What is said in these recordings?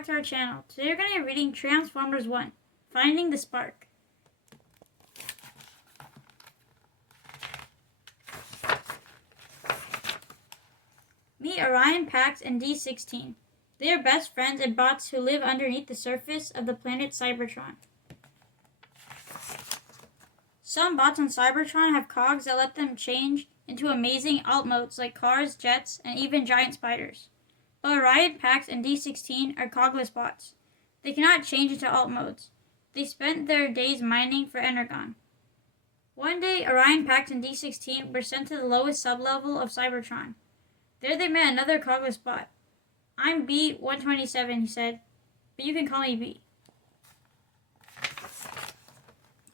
back to our channel. Today we're going to be reading Transformers 1, Finding the Spark. Meet Orion Pax and D16. They are best friends and bots who live underneath the surface of the planet Cybertron. Some bots on Cybertron have cogs that let them change into amazing alt modes like cars, jets, and even giant spiders. But Orion Pax and D16 are cogless bots. They cannot change into alt modes. They spent their days mining for energon. One day, Orion Pax and D16 were sent to the lowest sublevel of Cybertron. There they met another cogless bot. "I'm B-127, he said, "but you can call me B."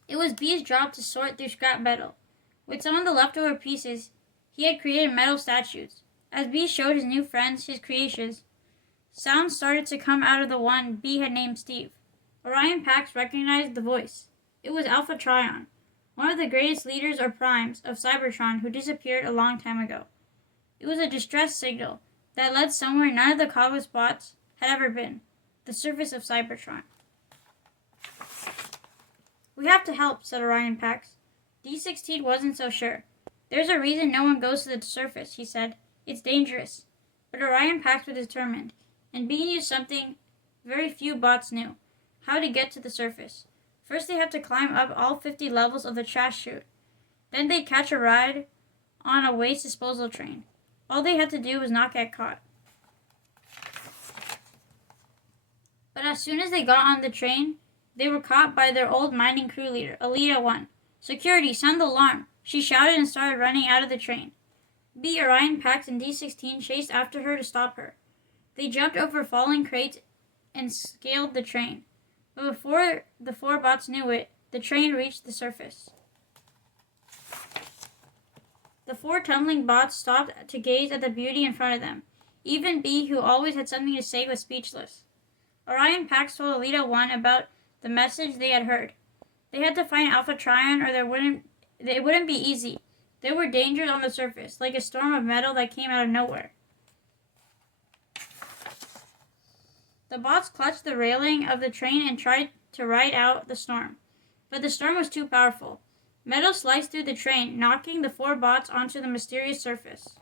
It was B's job to sort through scrap metal. With some of the leftover pieces, he had created metal statues. As B showed his new friends his creations, sounds started to come out of the one B had named Steve. Orion Pax recognized the voice. It was Alpha Trion, one of the greatest leaders or primes of Cybertron who disappeared a long time ago. It was a distress signal that led somewhere none of the cogless bots had ever been, the surface of Cybertron. "We have to help," said Orion Pax. D16 wasn't so sure. "There's a reason no one goes to the surface," he said. "It's dangerous." But Orion Pax was determined, and B knew something very few bots knew: how to get to the surface. First, they have to climb up all 50 levels of the trash chute. Then they'd catch a ride on a waste disposal train. All they had to do was not get caught. But as soon as they got on the train, they were caught by their old mining crew leader, Alita 1. "Security, sound the alarm!" she shouted and started running out of the train. B, Orion Pax, and D16 chased after her to stop her. They jumped over falling crates and scaled the train. But before the four bots knew it, the train reached the surface. The four tumbling bots stopped to gaze at the beauty in front of them. Even B, who always had something to say, was speechless. Orion Pax told Alita 1 about the message they had heard. They had to find Alpha Trion or it wouldn't be easy. There were dangers on the surface, like a storm of metal that came out of nowhere. The bots clutched the railing of the train and tried to ride out the storm. But the storm was too powerful. Metal sliced through the train, knocking the four bots onto the mysterious surface.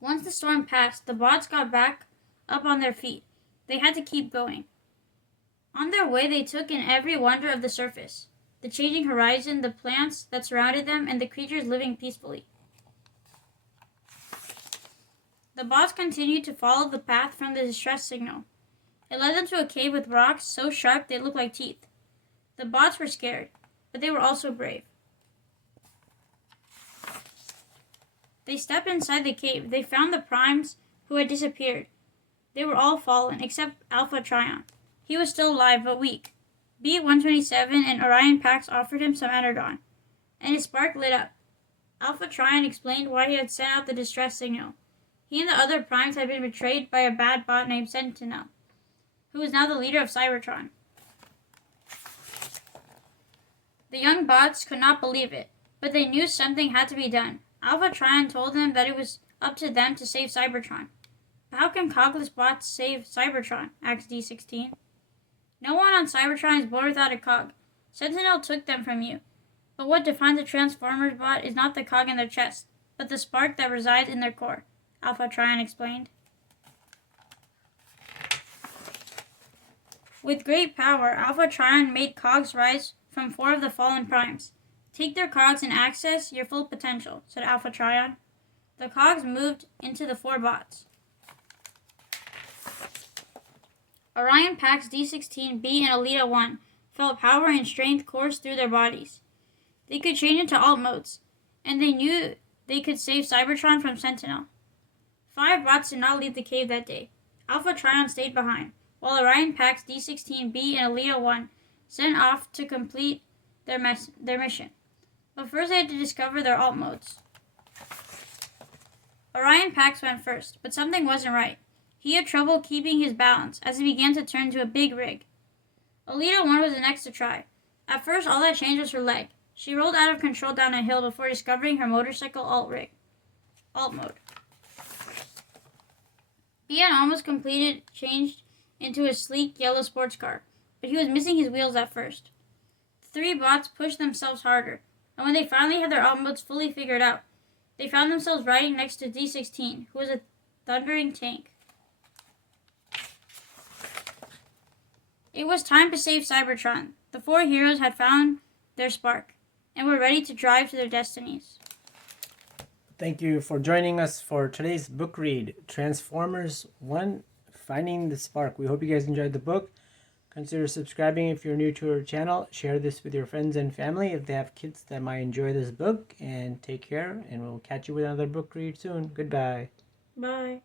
Once the storm passed, the bots got back up on their feet. They had to keep going. On their way, they took in every wonder of the surface: the changing horizon, the plants that surrounded them, and the creatures living peacefully. The bots continued to follow the path from the distress signal. It led them to a cave with rocks so sharp they looked like teeth. The bots were scared, but they were also brave. They stepped inside the cave. They found the primes who had disappeared. They were all fallen, except Alpha Trion. He was still alive, but weak. B-127 and Orion Pax offered him some energon, and his spark lit up. Alpha Trion explained why he had sent out the distress signal. He and the other primes had been betrayed by a bad bot named Sentinel, who was now the leader of Cybertron. The young bots could not believe it, but they knew something had to be done. Alpha Trion told them that it was up to them to save Cybertron. "But how can cogless bots save Cybertron?" asked D16. "No one on Cybertron is born without a cog. Sentinel took them from you. But what defines a Transformers bot is not the cog in their chest, but the spark that resides in their core," Alpha Trion explained. With great power, Alpha Trion made cogs rise from four of the fallen primes. "Take their cogs and access your full potential," said Alpha Trion. The cogs moved into the four bots. Orion Pax, D16, B, and Alita 1 felt power and strength course through their bodies. They could change into alt modes, and they knew they could save Cybertron from Sentinel. 5 bots did not leave the cave that day. Alpha Trion stayed behind, while Orion Pax, D16, B, and Alita 1 sent off to complete their mission. But first they had to discover their alt modes. Orion Pax went first, but something wasn't right. He had trouble keeping his balance as he began to turn to a big rig. Alita 1 was the next to try. At first, all that changed was her leg. She rolled out of control down a hill before discovering her motorcycle alt mode. He had almost completed, changed into a sleek yellow sports car, but he was missing his wheels at first. The three bots pushed themselves harder, and when they finally had their automobiles fully figured out, they found themselves riding next to D-16, who was a thundering tank. It was time to save Cybertron. The four heroes had found their spark, and were ready to drive to their destinies. Thank you for joining us for today's book read, Transformers 1, Finding the Spark. We hope you guys enjoyed the book. Consider subscribing if you're new to our channel. Share this with your friends and family if they have kids that might enjoy this book. And take care, and we'll catch you with another book read soon. Goodbye. Bye.